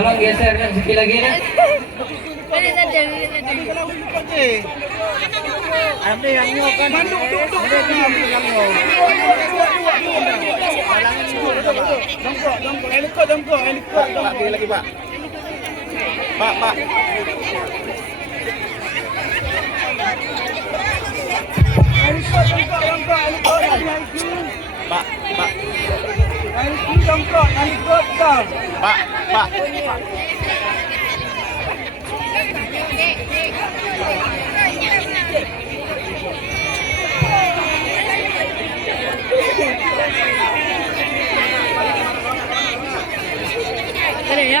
Tolong geserkan sikit lagi ya. Ada yang nyok kan? Ada yang nyok. Dongkok. Lagi Pak. Pak. Pak. Ada ya?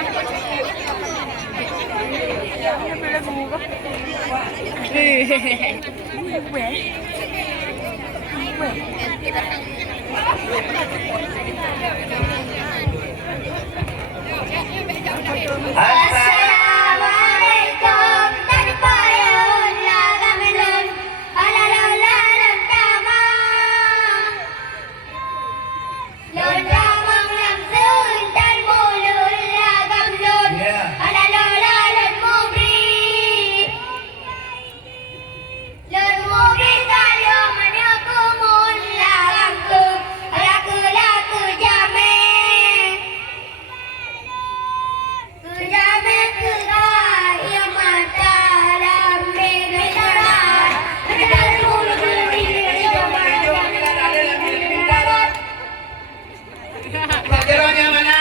Assalamualaikum tanpa yaulah gamelun alalalam tamang lon tamang lamsun dan mulul gamlun alalalam mubri lon mubri tayo manakumun lalamku alaku jame Pelajarannya mana?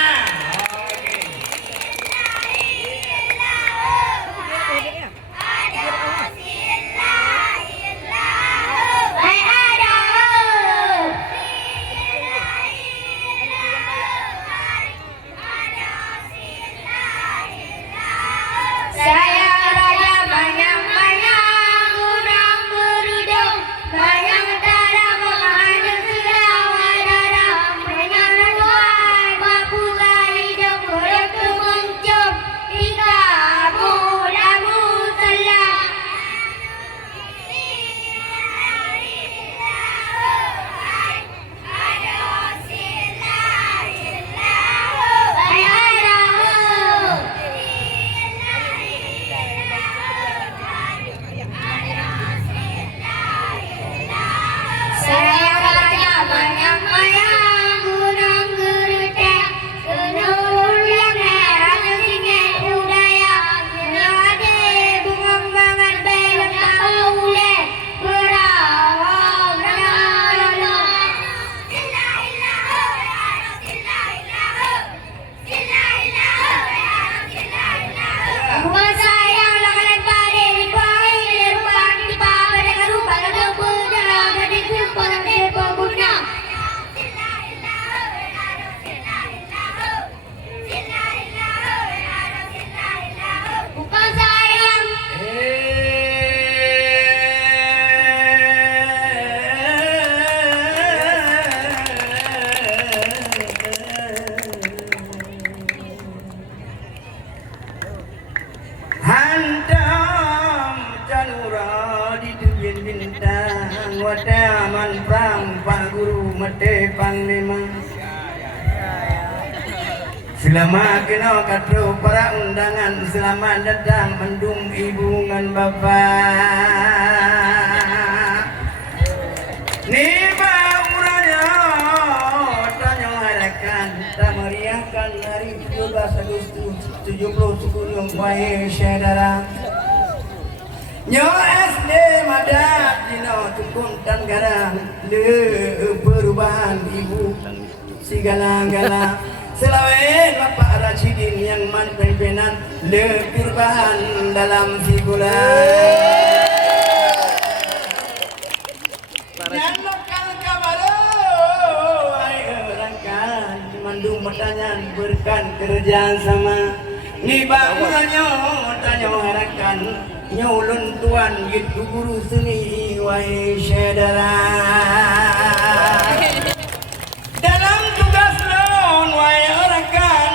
Saya raja banyak-banyak kurang berudung banyak darah mengandung selawa darah banyak luar baku hidung kulit mengucap tiga lagu salam Saya raja banyak-banyak gunung geruduk seluruh yang merah singgih budaya ada bunga-bunga belum taule berawal lalu Rumah saya langganan pada di bawah rumah di bawah dengan rumah dengan berdarah dan kumpul di pengguna. Bukan sayang. Hantam canura di dunia bintang wataman prang pak guru mate panglima selama kena katro para undangan selamat datang mendung ibu ngan bapak niba uranya tanya harakan tak meriahkan hari 17 Agustus 70 wae saudara nyo SD madat dino tukun tanggara le perubahan ibu segala-gala selawe Bapak Rasidin yang man pimpinan le perubahan dalam sigulan Nyanokan kabaro ay rangkan mandung pertanyaan berkan kerja sama ni bangunannya tanya harakan nyulun tuan gitu guru seni wahai saudara dalam tugas non wahai rekan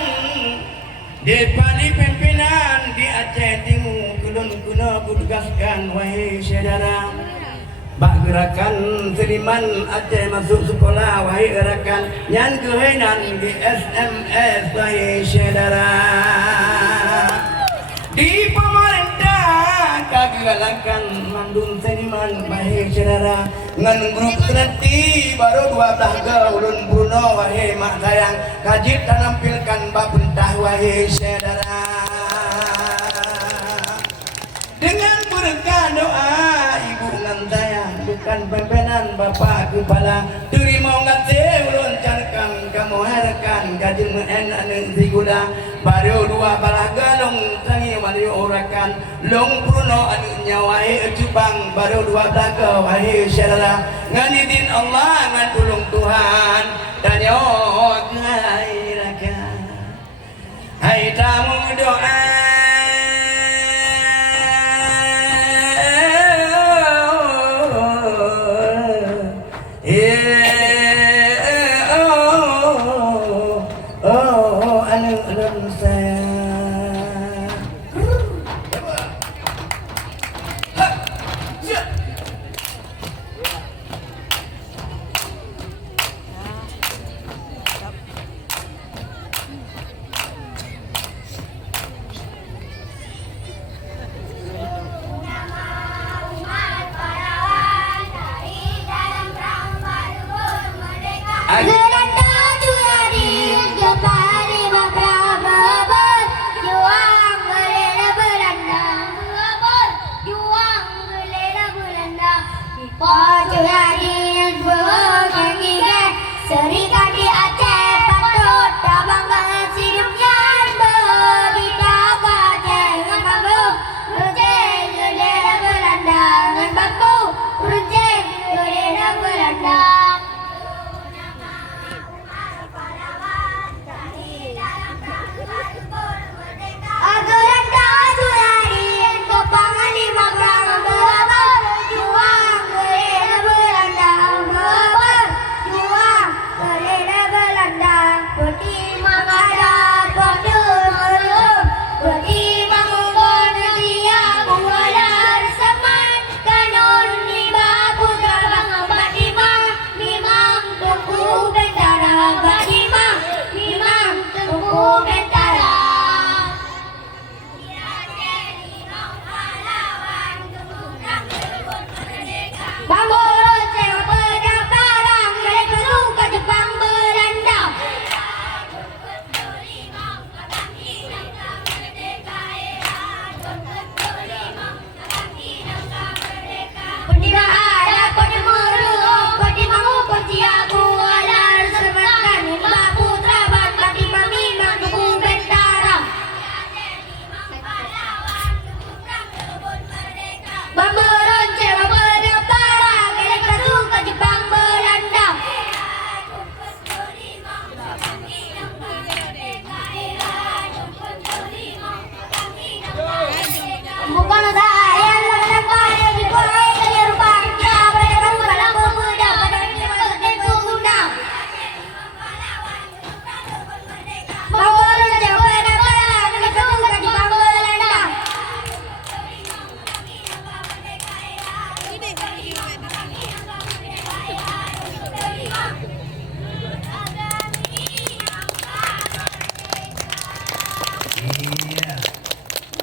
depani pimpinan di Aceh Timur kulon kuna kutugaskan wahai saudara bak gerakan seniman Aceh masuk sekolah wahai rekan nyan kehainan di SMS wahai saudara galakan mandun seniman bahe saudara ngan grup seneti baru 12 gaulun Bruno wahe mak sayang kajit tampilkan bapentah wahe saudara dengan berkah doa ibu ngan sayang bukan pempenan bapak kepala terima ngasih ulun carkan kamu harkan kajin menenak neng sigula baru 2 balah galung tangi wali orakan long Bruno anu nyawahi ecubang baru 2 belaga wahi saudara nganidin Allah ngan tulung Tuhan dan yo gairaka hai tamu doa